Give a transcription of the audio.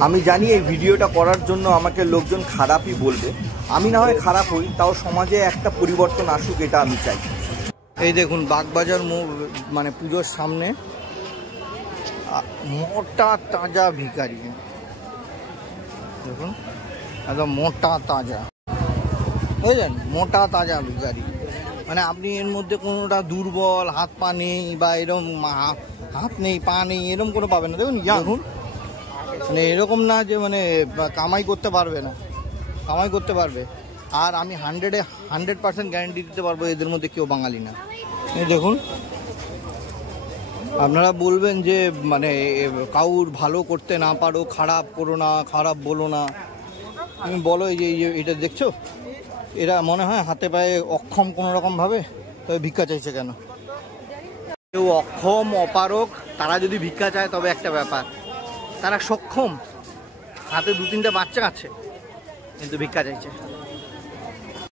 আমি জানি এই ভিডিওটা করার জন্য আমাকে লোকজন খারাপই বলবে, আমি না হয় খারাপ হই, তাও সমাজে একটা পরিবর্তন আসুক এটা আমি চাই। এই দেখুন বাগবাজার মানে পুজোর সামনে মোটা তাজা ভিখারি, দেখুন একদম মোটা তাজা, বুঝলেন, মোটা তাজা ভিখারি। মানে আপনি এর মধ্যে কোনোটা দুর্বল, হাত পা নেই বা এরকম হাত নেই পা নেই এরকম কোনো পাবেন না। দেখুন দেখুন মানে এরকম না যে মানে কামাই করতে পারবে না, কামাই করতে পারবে। আর আমি 100% গ্যারেন্টি দিতে পারবো এদের মধ্যে কেউ বাঙালি না। এই দেখুন, আপনারা বলবেন যে মানে কাউর ভালো করতে না পারো, খারাপ করো না, খারাপ বলো না। তুমি বলো এই যে এটা দেখছো, এরা মনে হয় হাতে পায়ে অক্ষম কোনো রকমভাবে, তবে ভিক্ষা চাইছে কেন? কেউ অক্ষম অপারক তারা যদি ভিক্ষা চায় তবে একটা ব্যাপার, তারা সক্ষম, হাতে 2-3টা বাচ্চা আছে কিন্তু ভিক্ষা চাইছে।